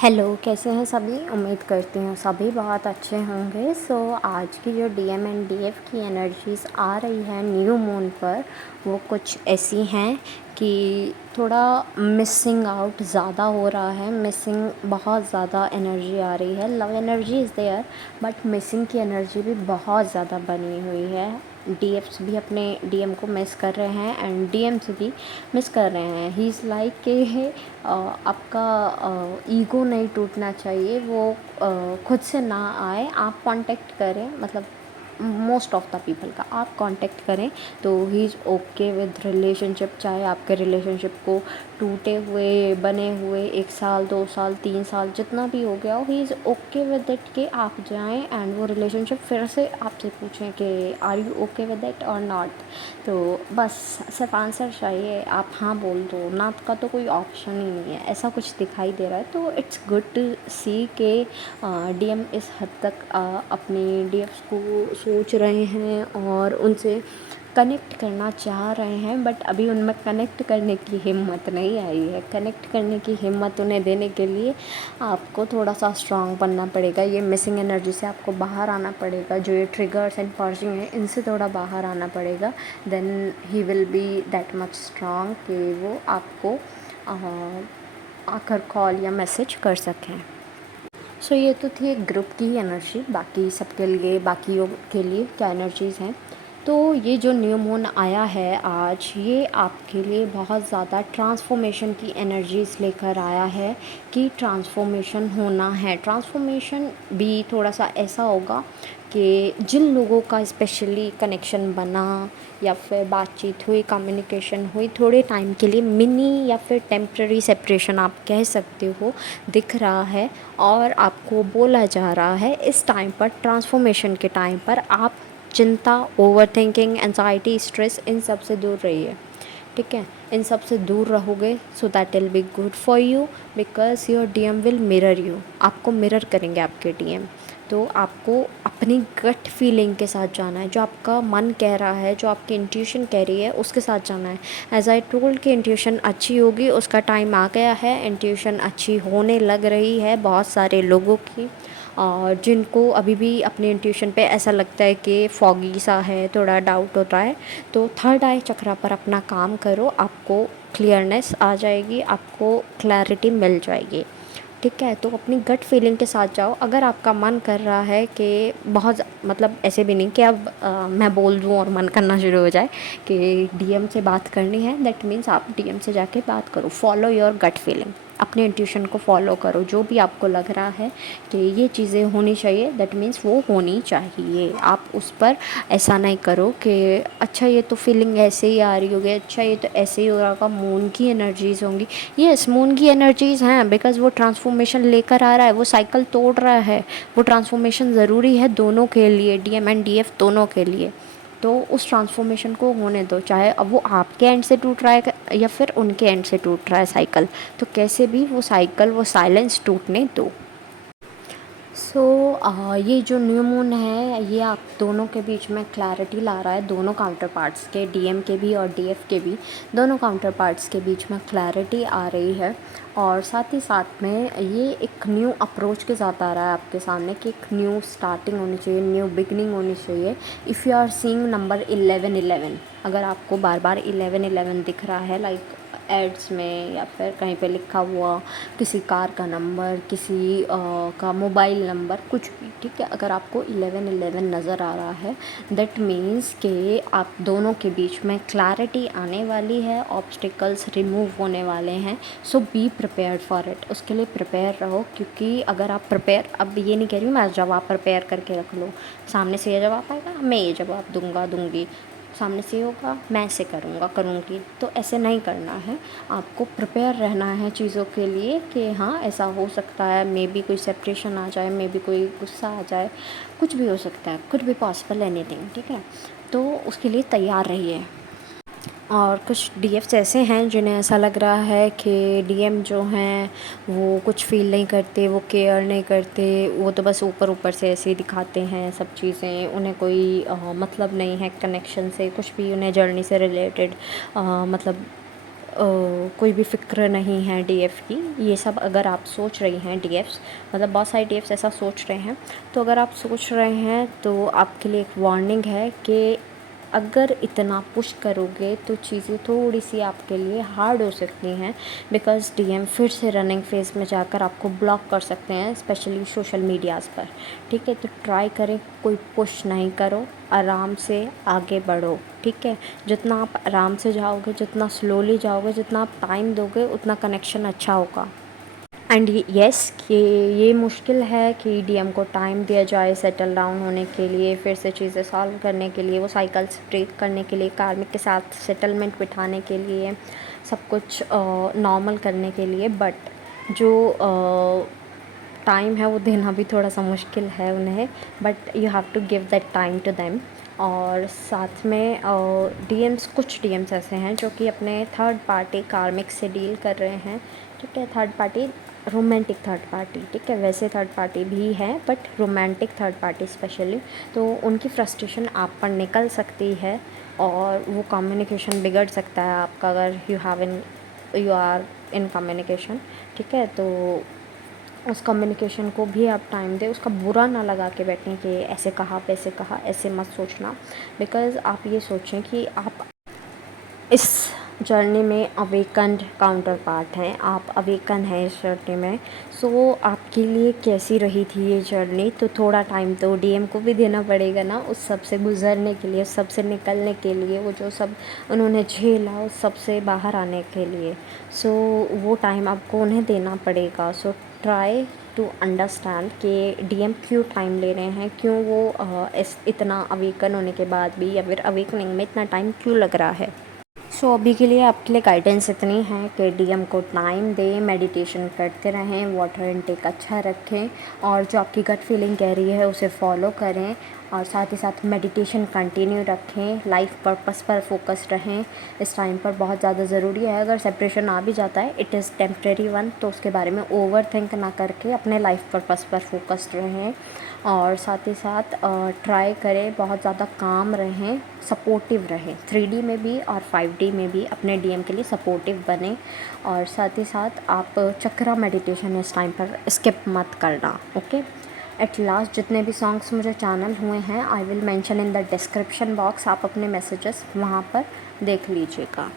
Hello, कैसे हैं सभी? उम्मीद करती हूँ सभी बहुत अच्छे होंगे। आज की जो डीएम एंड डीएफ की एनर्जीज़ आ रही है न्यू मून पर, वो कुछ ऐसी हैं कि थोड़ा मिसिंग आउट ज़्यादा हो रहा है। मिसिंग बहुत ज़्यादा एनर्जी आ रही है। Love energy is there, but missing की एनर्जी भी बहुत ज़्यादा बनी हुई है। डीएफ्स भी अपने डीएम को मिस कर रहे हैं एंड डीएम्स भी मिस कर रहे हैं। ही इज़ लाइक कि आपका ईगो नहीं टूटना चाहिए, वो खुद से ना आए, आप कांटेक्ट करें, मतलब मोस्ट ऑफ द पीपल का आप कांटेक्ट करें तो he is okay with relationship. चाहे आपके रिलेशनशिप को टूटे हुए बने हुए 1 साल 2 साल 3 साल जितना भी हो गया हो, he is okay with it कि आप जाएं एंड वो रिलेशनशिप फिर से आपसे पूछें कि are you okay with it और नॉट। तो बस सिर्फ आंसर चाहिए, आप हाँ बोल दो, ना का तो कोई ऑप्शन ही नहीं है। ऐसा कुछ दिखाई दे रहा है तो इट्स गुड टू सी के डीएम इस हद तक अपने डीएफ्स को सोच रहे हैं और उनसे कनेक्ट करना चाह रहे हैं, बट अभी उनमें कनेक्ट करने की हिम्मत नहीं आई है। कनेक्ट करने की हिम्मत उन्हें देने के लिए आपको थोड़ा सा स्ट्रांग बनना पड़ेगा। ये मिसिंग एनर्जी से आपको बाहर आना पड़ेगा। जो ये ट्रिगर्स एंड पर्सिंग है, इनसे थोड़ा बाहर आना पड़ेगा। Then he will be that much strong कि वो आपको आकर कॉल या मैसेज कर सकें। ये तो थी एक ग्रुप की ही एनर्जी। बाकी सबके लिए, बाकियों के लिए क्या एनर्जीज़ हैं। तो ये जो न्यू मून आया है आज, ये आपके लिए बहुत ज़्यादा ट्रांसफॉर्मेशन की एनर्जीज़ लेकर आया है कि ट्रांसफॉर्मेशन होना है। ट्रांसफॉर्मेशन भी थोड़ा सा ऐसा होगा कि जिन लोगों का स्पेशली कनेक्शन बना या फिर बातचीत हुई, कम्युनिकेशन हुई, थोड़े टाइम के लिए मिनी या फिर टेम्प्रेरी सेपरेशन आप कह सकते हो, दिख रहा है और आपको बोला जा रहा है इस टाइम पर, ट्रांसफॉर्मेशन के टाइम पर, आप चिंता, ओवर थिंकिंग, एंजाइटी, स्ट्रेस, इन सब से दूर रहिए। ठीक है, इन सब से दूर रहोगे so that will be good for you, because your DM will mirror you. आपको मिरर करेंगे आपके डीएम। तो आपको अपनी गट फीलिंग के साथ जाना है, जो आपका मन कह रहा है, जो आपकी इंट्यूशन कह रही है, उसके साथ जाना है। एज आई टोल्ड कि इंट्यूशन अच्छी होगी, उसका टाइम आ गया है। इंट्यूशन अच्छी होने लग रही है बहुत सारे लोगों की, और जिनको अभी भी अपने इंट्यूशन पे ऐसा लगता है कि फॉगी सा है, थोड़ा डाउट होता है, तो थर्ड आई चक्रा पर अपना काम करो, आपको क्लियरनेस आ जाएगी, आपको क्लैरिटी मिल जाएगी। ठीक है, तो अपनी गट फीलिंग के साथ जाओ। अगर आपका मन कर रहा है कि बहुत, मतलब ऐसे भी नहीं कि अब मैं बोल दूँ और मन करना शुरू हो जाए कि डीएम से बात करनी है, दैट मीन्स आप डीएम से जाके बात करो। फॉलो योर गट फीलिंग, अपने इंट्यूशन को फॉलो करो। जो भी आपको लग रहा है कि ये चीज़ें होनी चाहिए, दैट मीन्स वो होनी चाहिए। आप उस पर ऐसा नहीं करो कि अच्छा ये तो फीलिंग ऐसे ही आ रही होगी, अच्छा ये तो ऐसे ही हो रहा होगा, मून की एनर्जीज़ होंगी। यस, मून की एनर्जीज़ हैं, बिकॉज वो ट्रांसफॉर्मेशन लेकर आ रहा है, वो साइकिल तोड़ रहा है। वो ट्रांसफॉर्मेशन ज़रूरी है दोनों के लिए, डीएम एंड डीएफ दोनों के लिए। तो उस ट्रांसफॉर्मेशन को होने दो, चाहे अब वो आपके एंड से टूट रहा है या फिर उनके एंड से टूट रहा है साइकिल, तो कैसे भी वो साइकिल, वो साइलेंस टूटने दो। ये जो न्यू मून है, ये आप दोनों के बीच में क्लैरिटी ला रहा है, दोनों काउंटर पार्ट्स के, डीएम के भी और डीएफ के भी, दोनों काउंटर पार्ट्स के बीच में क्लैरिटी आ रही है। और साथ ही साथ में ये एक न्यू अप्रोच के साथ आ रहा है आपके सामने कि एक न्यू स्टार्टिंग होनी चाहिए, न्यू बिगनिंग होनी चाहिए। If you are seeing number 1111, अगर आपको बार बार 1111 दिख रहा है, लाइक एड्स में या फिर कहीं पे लिखा हुआ, किसी कार का नंबर, किसी का मोबाइल नंबर, कुछ भी, ठीक है, अगर आपको 1111 नज़र आ रहा है, दैट मीन्स कि आप दोनों के बीच में क्लैरिटी आने वाली है, ऑब्स्टिकल्स रिमूव होने वाले हैं। सो बी प्रिपेयर्ड फॉर इट, उसके लिए प्रिपेयर रहो। क्योंकि अगर आप प्रिपेयर, अब ये नहीं कह रही हूँ मैं जवाब प्रिपेयर करके रख लो, सामने से ये जवाब आएगा, मैं ये जवाब दूंगा, दूंगी, सामने से होगा, मैं ऐसे करूँगा, करूँगी, तो ऐसे नहीं करना है। आपको प्रिपेयर रहना है चीज़ों के लिए कि हाँ ऐसा हो सकता है, मे बी कोई सेपरेशन आ जाए, मे बी कोई गुस्सा आ जाए, कुछ भी हो सकता है, कुछ भी पॉसिबल, एनीथिंग। ठीक है, तो उसके लिए तैयार रहिए। और कुछ डीएफ्स ऐसे हैं जिन्हें ऐसा लग रहा है कि डीएम जो हैं वो कुछ फ़ील नहीं करते, वो केयर नहीं करते, वो तो बस ऊपर ऊपर से ऐसे ही दिखाते हैं सब चीज़ें, उन्हें कोई मतलब नहीं है कनेक्शन से, कुछ भी उन्हें जर्नी से रिलेटेड मतलब कोई भी फ़िक्र नहीं है डीएफ़ की, ये सब अगर आप सोच रही हैं डीएफ़्स, मतलब बहुत सारे डीएफ़्स ऐसा सोच रहे हैं, तो अगर आप सोच रहे हैं तो आपके लिए एक वार्निंग है कि अगर इतना पुश करोगे तो चीज़ें थोड़ी सी आपके लिए हार्ड हो सकती हैं, बिकॉज़ डीएम फिर से रनिंग फेज़ में जाकर आपको ब्लॉक कर सकते हैं, स्पेशली सोशल मीडियाज़ पर। ठीक है, तो ट्राई करें, कोई पुश नहीं करो, आराम से आगे बढ़ो। ठीक है, जितना आप आराम से जाओगे, जितना स्लोली जाओगे, जितना आप टाइम दोगे, उतना कनेक्शन अच्छा होगा। एंड येस कि ये मुश्किल है कि डीएम को टाइम दिया जाए सेटल डाउन होने के लिए, फिर से चीज़ें सॉल्व करने के लिए, वो साइकिल्स ब्रेक करने के लिए, कार्मिक के साथ सेटलमेंट बिठाने के लिए, सब कुछ नॉर्मल करने के लिए। बट जो टाइम है वो देना भी थोड़ा सा मुश्किल है उन्हें, but you have to give that time to them. और साथ में डीएम्स, कुछ डीएम्स ऐसे हैं जो कि अपने थर्ड पार्टी कार्मिक से डील कर रहे हैं। ठीक है, third party, romantic third party. ठीक है, वैसे थर्ड पार्टी भी है but romantic third party specially, तो उनकी फ्रस्ट्रेशन आप पर निकल सकती है और वो कम्युनिकेशन बिगड़ सकता है आपका, अगर यू आर इन कम्युनिकेशन। ठीक है, तो उस कम्युनिकेशन को भी आप टाइम दें, उसका बुरा ना लगा के बैठें कि ऐसे कहा, वैसे कहा, ऐसे मत सोचना। बिकॉज़ आप ये सोचें कि आप इस जर्नी में अवेकन्ड काउंटर पार्ट हैं, आप अवेकन हैं इस जर्नी में। सो आपके लिए कैसी रही थी ये जर्नी, तो थोड़ा टाइम तो डीएम को भी देना पड़ेगा ना, उस सब से गुज़रने के लिए, उस सब से निकलने के लिए, वो जो सब उन्होंने झेला उस सब से बाहर आने के लिए। सो वो टाइम आपको उन्हें देना पड़ेगा। सो ट्राई टू अंडरस्टैंड कि डीएम क्यों टाइम ले रहे हैं, क्यों वो इतना अवेकन होने के बाद भी, या फिर अवेकनिंग में इतना टाइम क्यों लग रहा है। सो अभी के लिए आपके लिए गाइडेंस इतनी है कि डीएम को टाइम दें, मेडिटेशन करते रहें, वाटर इनटेक अच्छा रखें, और जो आपकी गट फीलिंग कह रही है उसे फॉलो करें, और साथ ही साथ मेडिटेशन कंटिन्यू रखें, लाइफ पर्पस पर फोकस रहें। इस टाइम पर बहुत ज़्यादा ज़रूरी है। अगर सेपरेशन आ भी जाता है, इट इज़ टेम्प्रेरी वन, तो उसके बारे में ओवर थिंक ना करके अपने लाइफ पर्पस पर फोकस्ड रहें। और साथ ही साथ ट्राई करें, बहुत ज़्यादा काम रहें, सपोर्टिव रहें, 3D में भी और 5D में भी अपने डीएम के लिए सपोर्टिव बने। और साथ ही साथ आप चक्रा मेडिटेशन इस टाइम पर स्किप मत करना। ओके, एट लास्ट जितने भी सॉन्ग्स मुझे चैनल हुए हैं, I will mention in the description box, आप अपने मैसेजेस वहाँ पर देख लीजिएगा।